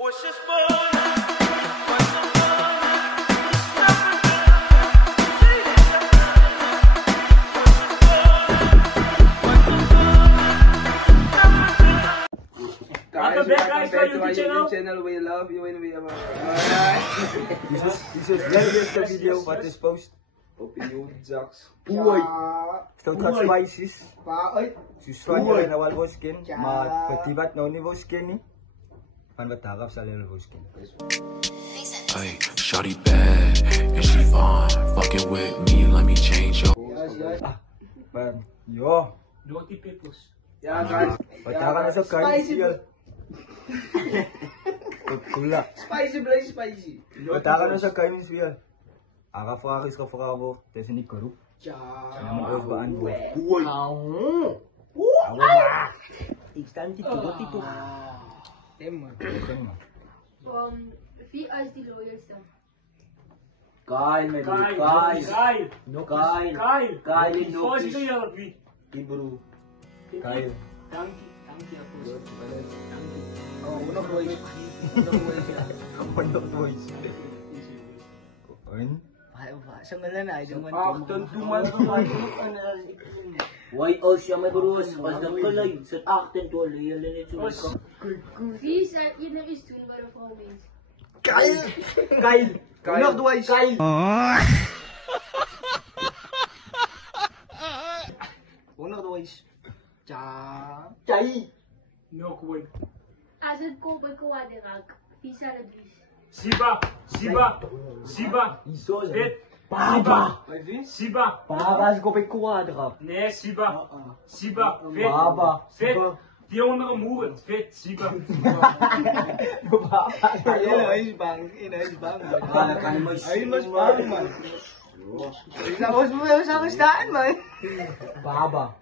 Welcome back to our YouTube channel. We love you and we are This is very good video, but this post opinion Jax. Stout gaat spices. Suswanya na wal skin, maar vertibat no niveau skin ni. Van wat daaraf sal hulle skin. Hey, shawty bad and she fine. Fucking with me, let me change your. Man, yo. Dirty Peoples. Ja, guys. Wat daar aan so kan. Kula. Spicy, blij spicy. Wat daar aan so kan weer. Aga vraag is gevraagd word, het is niet korrupt. Ja. En dan moet je beantwoorden. Ik sta niet toe, Tito. Wie is die loyalste? Kyle, met Kyle. Kyle. Die broer. Kyle. Dankie, Apos. Oh, nog nooit. Nog nooit. En? Sa ngalan na, I don't want Achtung, tuman. Why siya may buruos? Pas na kalay. Sa achten to, liyal na ito. Wie is er in is toen waar de vrouw is? Kyle. Nog dois. Kyle. Nog dois. Chai. No, Kuwait. Als het kopen kwaad raak, wie is er het wie? Siba. Vet. Baba. Siba. Baba, ze kopie kwadra. Nee, Siba. Vet. Baba. Vet. 400 moeren. Vet, Siba. Hij is bang. Hij is bang, man. Tapos mo yung sa kustaan, man. Baba.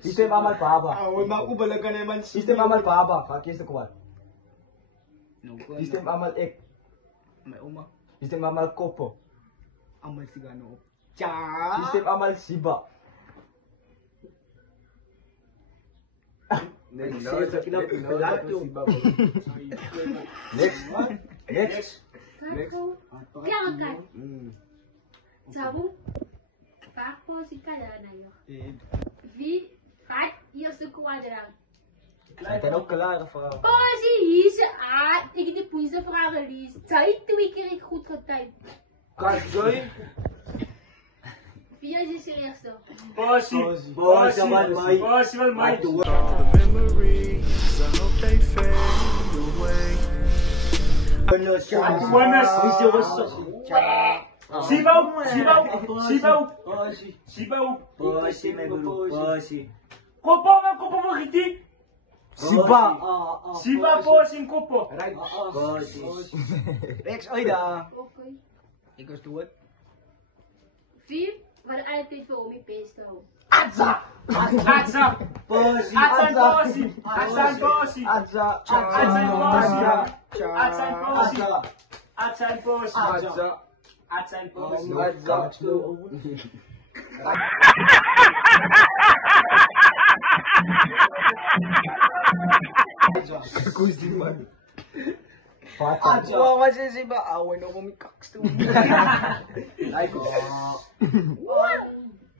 System amal baba. Huwag makubala ka naman. System amal baba. Fakis to kuat. System amal ek. May uma. System amal kopo. Amal sigano. Cha. System amal siba. Next. Kaya kan? Sabu, vaak po si kaya na yun. Wie gaat eerst kwaad raak? Ik ben ook klaar voor. Oh, zie hier ze aan. Ik heb de poezen vragen liefst. Zij 2 keer ik goed getypt. Kijk, Joy. Wie is de eerste? Bosie, wel mij. The memories, I hope they fade away. Sibau. Kopo. Kopo mo hindi. Siba. Bossing kopo. Rex, oida. Oké. Ik was dood. Wie? Wat altijd voor mij pesten. Atza. Bosie. Kus die man. Atza kasi si ba? Away na kami kaksto. Like.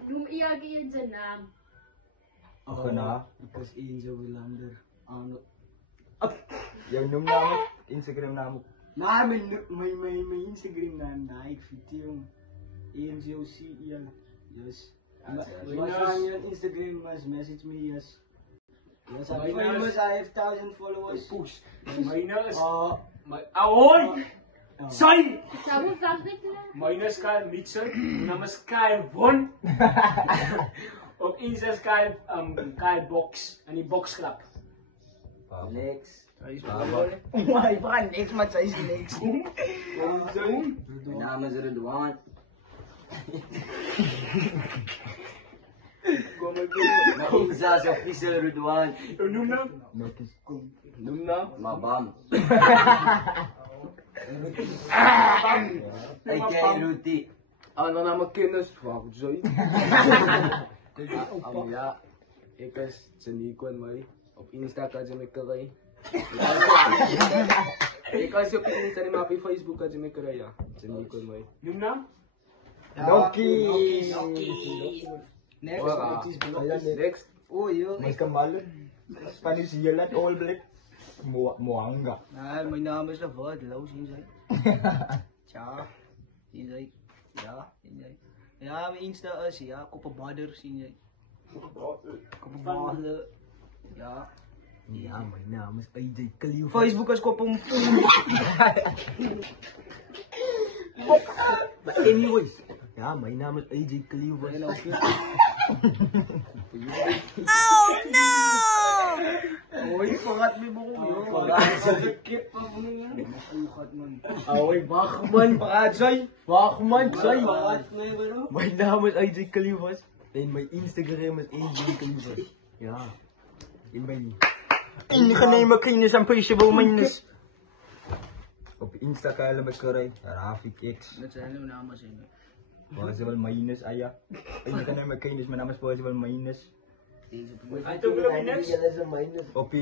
Noem iyagi yan dyan naam. Ako na. Because Angel Willander. Ano? Yung nung namin, Instagram namin. May Instagram na like yung ANGOC yan. Yes. Mas yung Instagram, mas message me, yes. Yes, I'm famous, I have 1,000 followers. Push. Minus. Ahoy! Sai! Sabu, vakit na. Minus Kyle Mitchell. Namas Kyle Von. Op Insta Kyle Box. En die Box Club. Next. Why, baka next match ay si next. Naman sa Redwan. Makinsa sa official Redwan. Noem na? Nung na? Mabam. Ay kaya Ruti. Ano na magkinas? Wow, Joy. Amya. Ikas sa Nikon, Mari. Op Insta ka dyan may kakay. Ik als je op je niet aan Facebook als je me krijgt, ja. Het is niet goed, man. Noem naam? Noki. Next. Oh, joh. Mas Kamalo. Van New Zealand, All Black. Moanga. Nee, mijn naam is Lavad, Loos in zij. Tja, in zij. Ja, in zij. Ja, mijn Insta is, ja, Koppenbadder, in zij. Koppenbadder. Ja. Ja, mijn naam is AJ Khalil. Facebook is Koppen. But anyways, ja, mijn naam is AJ Khalil. Oh, je vergat me boom, joh. Kip van me. Vergat man. Oei, wacht man. Vergat zij. Wacht man, Vergat zei. me, bro. Mijn naam is AJ Khalil. En mijn Instagram is AJ Khalil. Ja. In mijn ingename kennis en appreciable minus. Op Insta kan je me krijgen. Rafik X. Dat zijn hun namen zijn. Possible minus, aya. Ingename kennis, mijn naam is Possible minus. Hij took Louis next. Op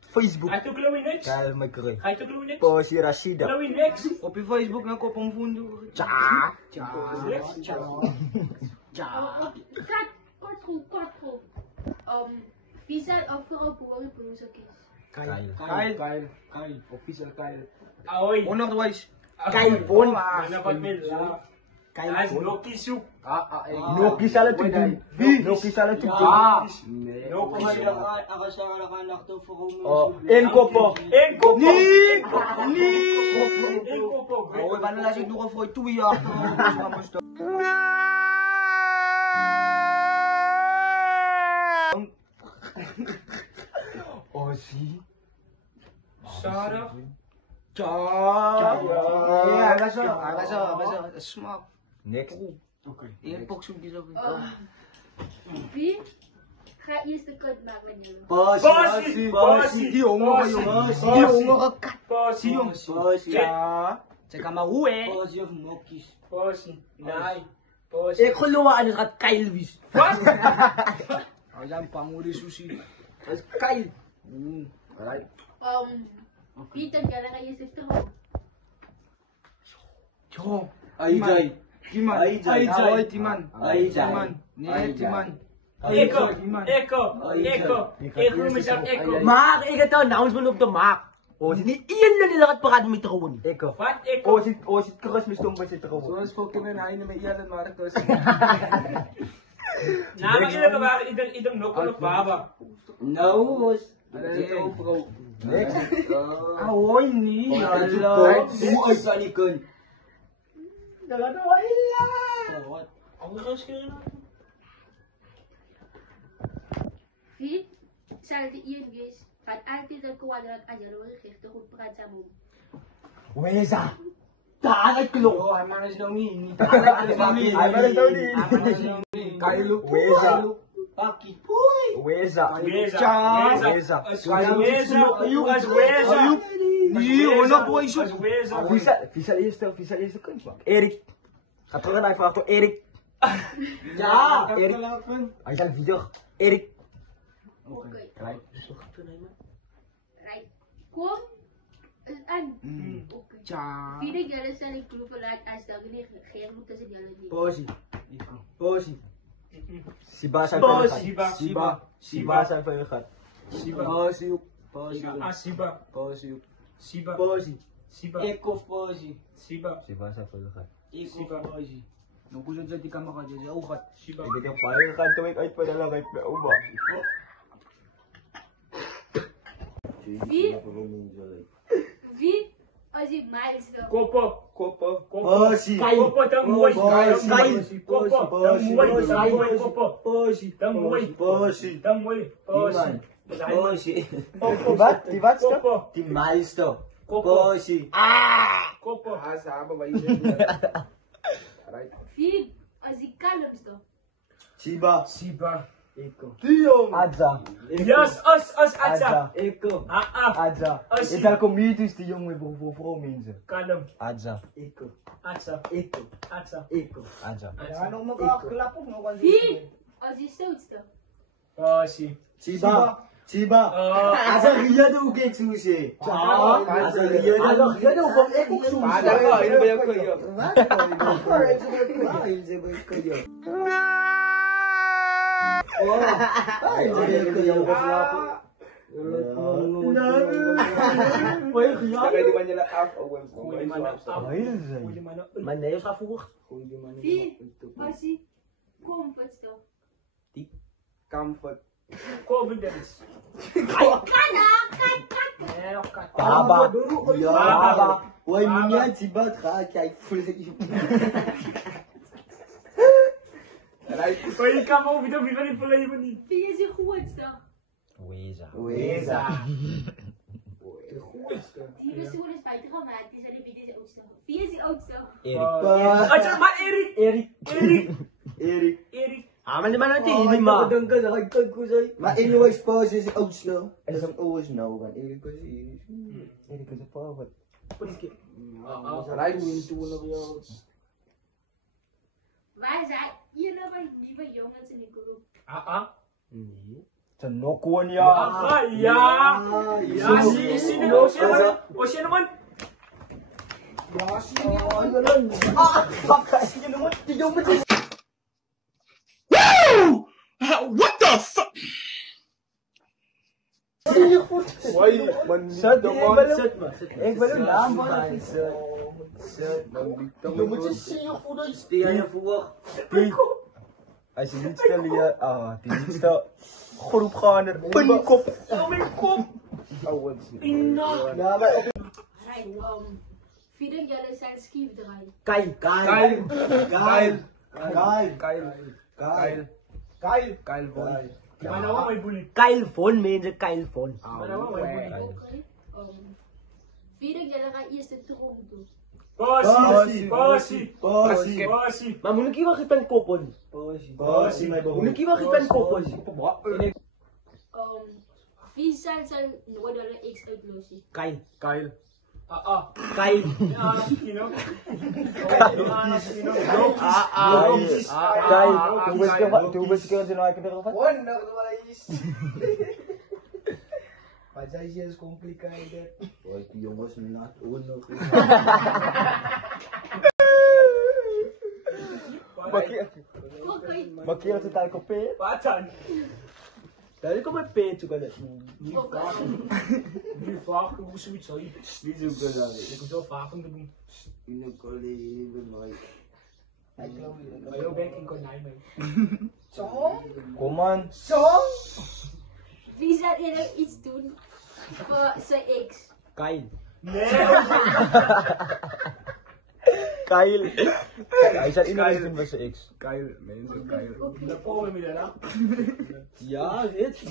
Facebook Hij took Louis next. kan je me krijgen. Hij took Louis next. Possie Rashida. Louis next. Op je Facebook naar Koppen Voendo. Tja. Quatro. Wie zijn afgelopen horen broertjes? Kyle. Kyle. Official Kyle. Aoi. Onafwijs. Kyle Bon. Mana wat mel. Hij is Loki soep. Noki zal het doen. Noki zal het doen. Nee. Loki soep. Ako sa anak to for Oh, en kopo. Eén kop. Nee. Eén kop. Oh, paano lang siya doon for 2 years? Oh, zie. Sarah. Smaak. Next. Eén poksoep die zo. Wie gaat eerst de kut maken van jullie? Possie. Die jongen, die jongen kat. Possie. Zeg maar hoe hè? Possie of mokkies. Possie. Nee. Possie. Ik geloof aan het gaat Kyle wis. Wat? Hij zijn panguri sushi. Dat is Kyle. Wie dan kaya ga eerst de trouw? Jo. AJ. Timan. AJ. Timan. AJ. Timan. Nee, Timan. Echo. Ik noem mezelf Echo. Maar ik het announcement op de maak. Oh, zit niet één na nila praat met gewoon. Eko. Wat? Echo. Zit kras met stom zit gewoon. Zoals Pokémon hij met Ian maar het was. Nou, maar eerlijk waren ieder nog een baba. Nou, was. Dat is ook bro. Next. Ahoy ni. Hoe uit kan ik kunnen? Wie zijn de ING's? Gaat altijd de kwadraat aan je rode gezicht goed praat samen. Weza. Daar het klop. Oh, hij man is nou niet. Hij man is nou niet. Kyle. Weza. Paki. Weza. Weza. Weza. Weza. Nee, onak boy zo. Wie zal eerste kunst maken? Erik. Ga terug naar je vraag door Erik. Ja, Erik. Hij zal video. Erik. Oké. Right. Right. Kom. Aan. Oké. Tja. Wie de jaren zijn ik proeven laat als dat niet geen moeten ze jaren niet. Possie. Siba zijn Possie. Siba zijn veilig gaat. Siba. Ik of Possie. Siba. Siba zijn veilig gaat. Ik of Possie. Nou, hoe zit die camera? Je ook gaat. Ik heb veilig gaan toen ik uitpadala uit mijn oma. Wie als ik mij is dan. Kopo. Possie. Kopo dan mooi. Kopo dan mooi. Die wat stop? Die meester. Kopo. Possie. Kopo. Ah, samen bij je. Wie als ik kalm is dan. Siba. Adza. Yes, us Adza. Eko. Adza. Assie. Is dat comedies die jongen voor mensen? Kalm. Adza. Eko. Adza. Eko. Adza. Eko. Adza. Ja, nog elkaar klappen nog wel. Wie als ik zo is dan. Possie. Siba. Chiba. Asa Ria daw kay susi. Asa Ria daw kung ekok susi. Paano ka? Ano ba yung kayo? Kaya di man nila half o one. Manayo sa fucht. Wie was die comfortste? Comfort. Confidence. Baba. Baba. Why minha Chiba tra kay full. Maar je kan ook niet op die van die problemen niet. Wie is de grootste? Weza. Die persoon is bij dramatisch en wie is de oudste? Wie is de oudste? Maar Erik. Amal naman natin, hindi ma. Maar anyways, pa siya si oudste. En som oudste nou, want Erik was Erik was pa wat. Right. Waar zijn jullie bij nieuwe jongens in de groep? Sanokuan Ja, sino naman? What the fuck? Why? Man, Ik wil een naam van als je niet stelt, die niet stelt. Groep gaan er. Mijn kop. Wie denk jullie zijn skiefdraai? Kyle. Maar nou mijn bully. Kyle Von, mensen, Kyle Von. Maar nou mijn bully. Oké. Wie denk jullie gaat eerst de trom doen? Bossy. Maar moet ik hier wel geen koppel? Moet ik hier wel geen koppel? Wie zijn noordelijke X-uitlosie? Kyle. Kyle. Kyle. Hoeveel keer zijn wij kunnen ervan? Maar zij is complicated. Die jongens nu laat nog. Markeer het uit op P. Wat dan? Daar kom ik peet kan het. Nu vragen hoe zoiets zou je. Niet zo belangrijk. Ik moet wel vragen te doen. In een collega mooi. Maar jou ben ik in konijn mee. Kom aan. Wie zou eerder iets doen voor zijn ex? Kyle. Nee. Kyle. Hij zei inderdaad doen met zijn X. Kyle, mensen, Kyle. Dat komen we dan. Ja, dit.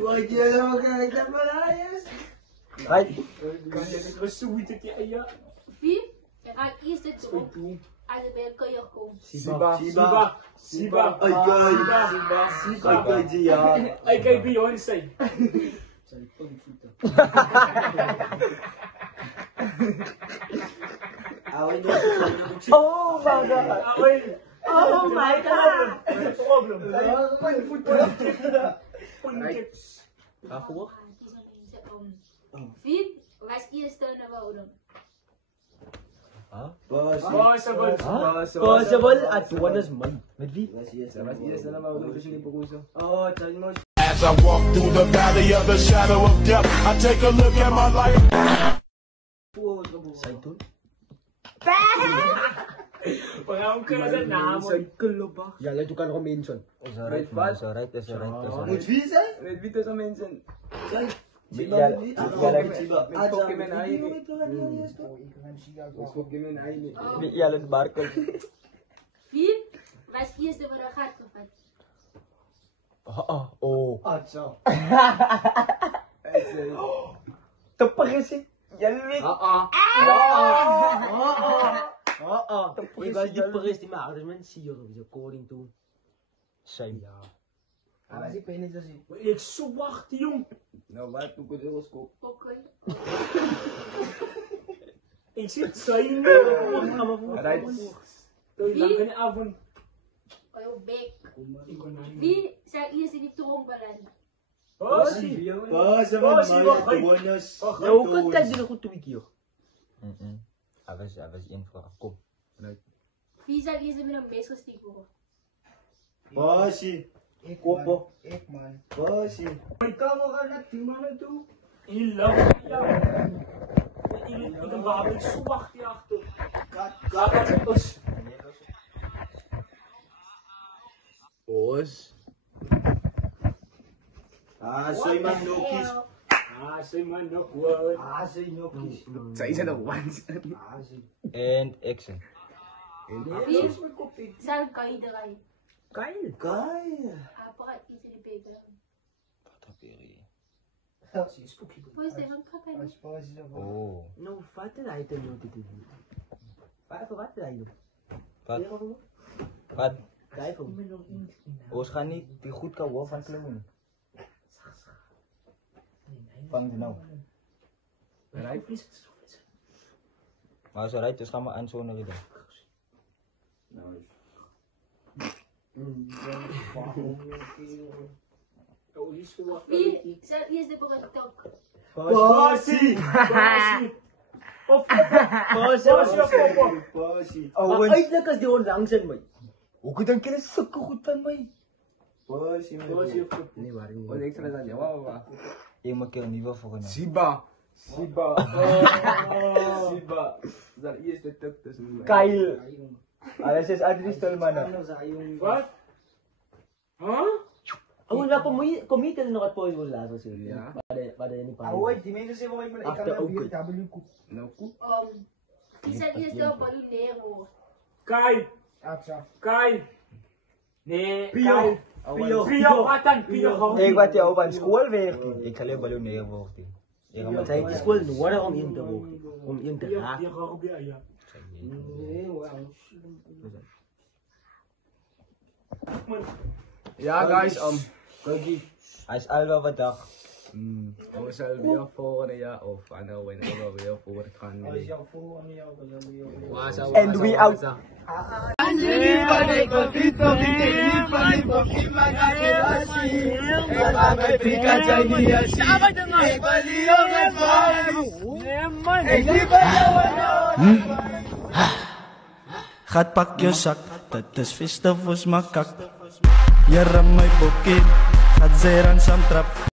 Wat je nou kijkt naar mij is. Hij. Kan je het wel zoiets dat je ja. Wie? Je gaat eerst de trom. Als je bij kan je komen. Siba. Hij kijk Beyoncé. Oh my god. Oh my god. Problem. Ga voor. Wie was eerste naar wonen? Possible at one is man. Met wie? As I walk through the valley of the shadow of death, I take a look at my life. Saitun? Waarom kunnen ze namen? Ja, laat je kan gewoon mensen. Is alright. Moet wie zijn? Met wie tussen mensen? Pokémon Aini. Pokémon Aini. Jelle Barkel. Wie was eerste voor een gat gevat? Tepak is het. Jelle. Ik was niet vergist die maar, dus mensen hier zo koning toe. Zijn. Ik zo wacht jong. Nou, waar heb ik het horoscoop? Oké. Ik zit zijn. Right. Doe je lang in de avond. Oh, bek. Ik kon niet. Wie Sal eerst in die trompelan. Bosie. Bosie man, maar jy bonus. Ja, hoe kan jy dit goed 2 keer? Hij was één vraag. Kom. Wie zal eerst met een mes gestikt worden? Bosie. Kopo. Ik man. Bosie. Ik kan nog naar 10 mannen toe. Ilang. Ilang met een babel zwart die achter. Kakat zijn bus. Os. Say man, no kiss. Say man, no word. Say no kies. Sy is nou once. En action. Wie zal Kai draaien? Kyle. Apa iets in die beker. Dat is spooky. Hoe is dat van kakan? Oh. Nou, wat het hy te doen dit? Wat het hy doen? Wat? Kyk hom. Ons gaan niet die goed kan horen van Clown. Vang ze nou. Hy Maar als je rijdt, dus gaan we aan zo'n ridden. Wie zal eerst de boek tok? Bosie. Of Bosie. Maar uitlik as die hond langs in my. Hoe denk je dat zulke goed van mij? Bosie. Nee, maar nie. Wat ekstra dan? Ja, wa. Ik moet een nieuwe voor een. Siba. Daar is de tuk tussen my. Kyle. Alles is Adrie Stolman. wat? Huh? Oh, na kom hier nog wat poos wil laat so. Ja. Maar die nie pa. Ooit, die mensen zeggen wel, ik kan nou weer W koop. Nou koop. Wie zal eerst de balloon neerhoren? Kai. Absa. Kai. Nee. Pio. Pio, wat dan? Pio. Ik wat jou van school werkt. Ik ga alleen balloon neerworpen. Ik ga maar Sy het skool nodig om in te word. Om in te Pio, raak. die gaan gebeur, ja. Nee, wauw. Ja, guys, Hij is al wel wat dag. ons sal weer volgende jaar of ander whenever weer voortgaan. Als jou voor en jou, dan wil je ook. Was And we out. Gaat pak je zak, dat is vis, dat was makak. Je ram mijn pocket, gaat zeer aan trap.